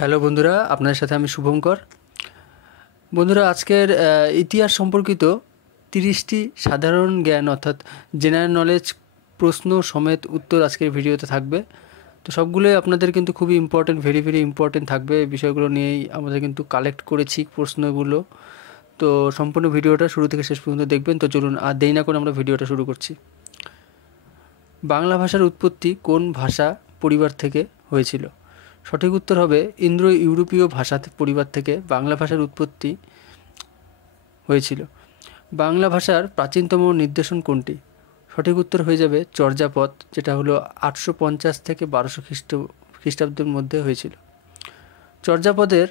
Hello বন্ধুরা, আপনাদের সাথে আমি শুভঙ্কর। বন্ধুরা, আজকের ইতিহাস সম্পর্কিত 30টি সাধারণ জ্ঞান অর্থাৎ জেনারেল নলেজ প্রশ্ন সমেত উত্তর আজকের ভিডিওতে থাকবে। তো সবগুলোই আপনাদের কিন্তু খুবই ইম্পর্টেন্ট, ভেরি ভেরি ইম্পর্টেন্ট থাকবে। এই বিষয়গুলো নিয়েই আমাদের কিন্তু কালেক্ট করেছি প্রশ্নগুলো। তো সম্পূর্ণ ভিডিওটা শুরু থেকে শেষ পর্যন্ত দেখবেন। তো চলুন আর দেরি না করে আমরা ভিডিওটা শুরু করছি। বাংলা ভাষার উৎপত্তি কোন ভাষা পরিবার থেকে হয়েছিল? সঠিক উত্তর হবে ইন্দো ইউরোপীয় ভাষা পরিবার থেকে বাংলা ভাষার উৎপত্তি হয়েছিল। বাংলা ভাষার প্রাচীনতম নিদর্শন কোনটি? সঠিক উত্তর হয়ে যাবে চর্যাপদ, যেটা হলো 850 থেকে 1200 খ্রিস্টাব্দের মধ্যে হয়েছিল। চর্যাপদের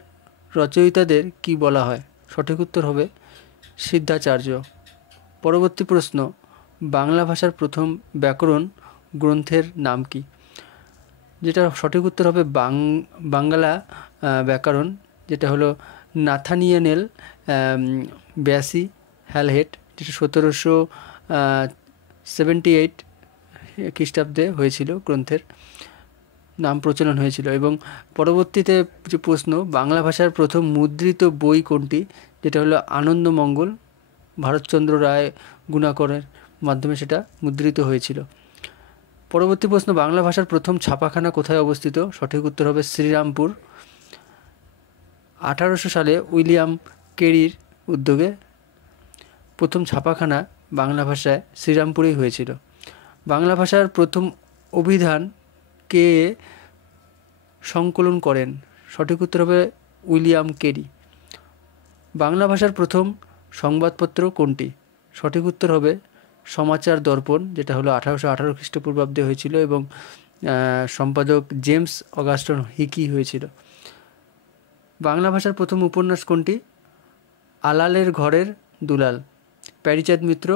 রচয়িতাদের কি বলা হয়? সঠিক উত্তর হবে সিদ্ধাচার্য। পরবর্তী প্রশ্ন, বাংলা ভাষার প্রথম ব্যাকরণ গ্রন্থের নাম কি? যেটা সঠিক উত্তর হবে বাংলা ব্যাকরণ, যেটা হলো নাথানিয়েল ব্যাসি হ্যালহেট, যেটা 1778 খ্রিস্টাব্দে হয়েছিল, গ্রন্থের নাম প্রচলন হয়েছিল। এবং পরবর্তীতে যে প্রশ্ন, বাংলা ভাষার প্রথম মুদ্রিত বই কোনটি? যেটা হলো আনন্দমঙ্গল, ভারতচন্দ্র রায় গুণাকরের মাধ্যমে সেটা মুদ্রিত হয়েছিল। পরবর্তী প্রশ্ন, বাংলা ভাষার প্রথম ছাপাখানা কোথায় অবস্থিত? সঠিক উত্তর হবে শ্রীরামপুর। 1800 সালে উইলিয়াম কেরির উদ্যোগে প্রথম ছাপাখানা বাংলা ভাষায় শ্রীরামপুরেই হয়েছিল। বাংলা ভাষার প্রথম অভিধান কে সংকলন করেন? সঠিক উত্তর হবে উইলিয়াম কেরি। বাংলা ভাষার প্রথম সংবাদপত্র কোনটি? সঠিক উত্তর হবে সমাচার দর্পণ, যেটা হলো 1818 খ্রিস্টপূর্বাব্দে হয়েছিল এবং সম্পাদক জেমস অগাস্টন হিকি হয়েছিল। বাংলা ভাষার প্রথম উপন্যাস কোনটি? আলালের ঘরের দুলাল, প্যারীচাঁদ মিত্র,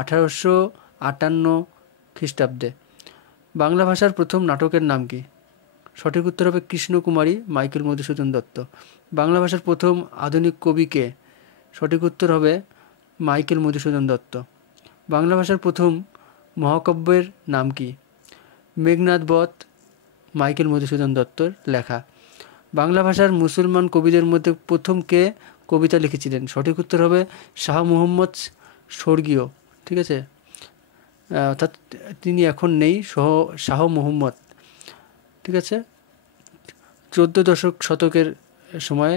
1858 খ্রিস্টাব্দে। বাংলা ভাষার প্রথম নাটকের নাম কি? সঠিক উত্তর হবে কৃষ্ণকুমারী, মাইকেল মধুসূদন দত্ত। বাংলা ভাষার প্রথম আধুনিক কবি কে? সঠিক উত্তর হবে মাইকেল মধুসূদন দত্ত। বাংলা ভাষার প্রথম মহাকাব্যের নাম কি? মেঘনাদ বধ, মাইকেল মধুসূদন দত্তর লেখা। বাংলা ভাষার মুসলমান কবিদের মধ্যে প্রথম কে কবিতা লিখেছিলেন? সঠিক উত্তর হবে শাহ মুহম্মদ স্বর্গীয়, ঠিক আছে, অর্থাৎ তিনি এখন নেই, শাহ মুহম্মদ, ঠিক আছে। 14 শতকের সময়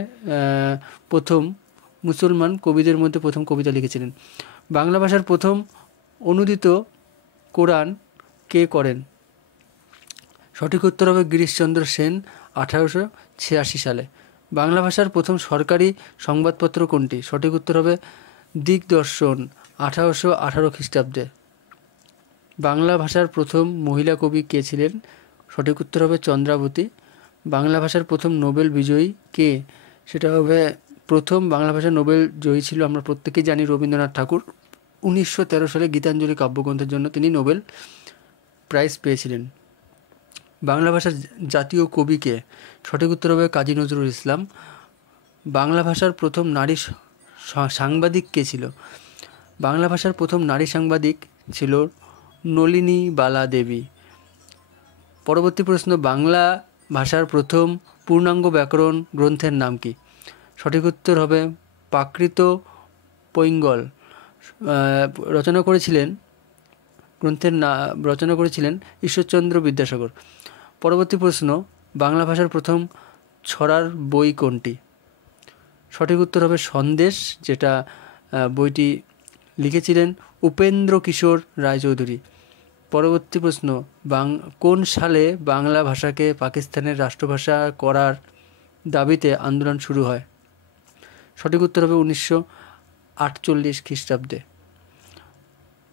প্রথম মুসলমান কবিদের মধ্যে প্রথম কবিতা লিখেছিলেন। বাংলা ভাষার প্রথম অনুদিত কোরআন কে করেন? সঠিক উত্তর হবে গিরিশচন্দ্র সেন, 1886 সালে। বাংলা ভাষার প্রথম সরকারি সংবাদপত্র কোনটি? সঠিক উত্তর হবে দিগদর্শন, 1818 খ্রিস্টাব্দে। বাংলা ভাষার প্রথম মহিলা কবি কে ছিলেন? সঠিক উত্তর হবে চন্দ্রাবতী। বাংলা ভাষার প্রথম নোবেল বিজয়ী কে? সেটা হবে প্রথম বাংলা ভাষার নোবেল জয়ী ছিল, আমরা প্রত্যেকেই জানি, রবীন্দ্রনাথ ঠাকুর। 1913 সালে গীতাঞ্জলি কাব্যগ্রন্থের জন্য তিনি নোবেল প্রাইজ পেয়েছিলেন। বাংলা ভাষার জাতীয় কবি কে? সঠিক উত্তর হবে কাজী নজরুল ইসলাম। বাংলা ভাষার প্রথম নারী সাংবাদিক কে ছিল? বাংলা ভাষার প্রথম নারী সাংবাদিক ছিল নলিনী বালা দেবী। পরবর্তী প্রশ্ন, বাংলা ভাষার প্রথম পূর্ণাঙ্গ ব্যাকরণ গ্রন্থের নাম কি? সঠিক উত্তর হবে প্রাকৃত পৈঙ্গল। রচনা করেছিলেন ঈশ্বরচন্দ্র বিদ্যাসাগর। পরবর্তী প্রশ্ন, বাংলা ভাষার প্রথম ছড়ার বই কোনটি? সঠিক উত্তর হবে সন্দেশ, যেটা বইটি লিখেছিলেন উপেন্দ্র কিশোর রায়চৌধুরী। পরবর্তী প্রশ্ন, কোন সালে বাংলা ভাষাকে পাকিস্তানের রাষ্ট্রভাষা করার দাবিতে আন্দোলন শুরু হয়? সঠিক উত্তর হবে 1948 খ্রিস্টাব্দে।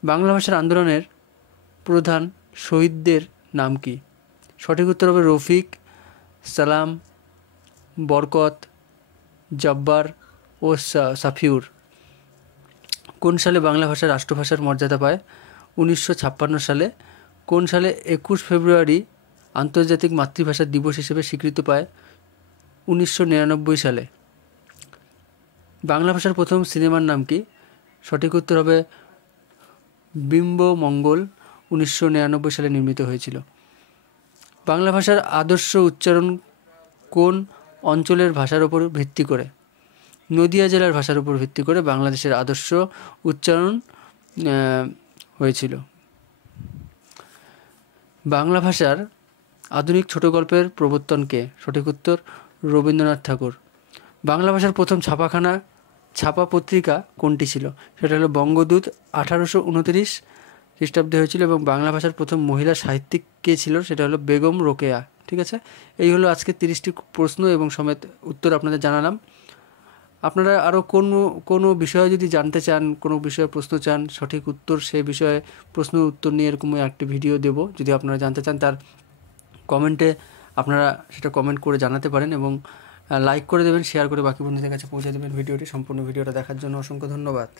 বাংলা ভাষার আন্দোলনের প্রধান শহীদদের নাম কি? সঠিক উত্তর হবে রফিক, সালাম, বরকত, জব্বার ও সাফিউর। কোন সালে বাংলা ভাষা রাষ্ট্রভাষার মর্যাদা পায়? 1956 সালে। কোন সালে 21 ফেব্রুয়ারি আন্তর্জাতিক মাতৃভাষা দিবস হিসেবে স্বীকৃতি পায়? 1999 সালে। বাংলা ভাষার প্রথম সিনেমার নাম কি? সঠিক উত্তর হবে বিম্বমঙ্গল, 1999 সালে নির্মিত হয়েছিল। বাংলা ভাষার আদর্শ উচ্চারণ কোন অঞ্চলের ভাষার উপর ভিত্তি করে? নদিয়া জেলার ভাষার উপর ভিত্তি করে বাংলাদেশের আদর্শ উচ্চারণ হয়েছিল। বাংলা ভাষার আধুনিক ছোট গল্পের প্রবর্তন কে? সঠিক উত্তর রবীন্দ্রনাথ ঠাকুর। বাংলা ভাষার প্রথম ছাপা পত্রিকা কোনটি ছিল? সেটা হলো বঙ্গদূত, 1829 খ্রিস্টাব্দে হয়েছিল। এবং বাংলা ভাষার প্রথম মহিলা সাহিত্যিক কে ছিল? সেটা হলো বেগম রোকেয়া। ঠিক আছে, এই হলো আজকে 30টি প্রশ্ন এবং সমেত উত্তর আপনাদের জানালাম। আপনারা আরও কোনো বিষয়ে যদি জানতে চান, কোনো বিষয়ে প্রশ্ন চান, সঠিক উত্তর সেই বিষয়ে প্রশ্ন উত্তর নিয়ে এরকম একটি ভিডিও দেব, যদি আপনারা জানতে চান তার কমেন্টে আপনারা সেটা কমেন্ট করে জানাতে পারেন এবং লাইক করে দেবেন, শেয়ার করে বাকি বন্ধুদের কাছে পৌঁছে দেবেন ভিডিওটি। সম্পূর্ণ ভিডিওটা দেখার জন্য অসংখ্য ধন্যবাদ।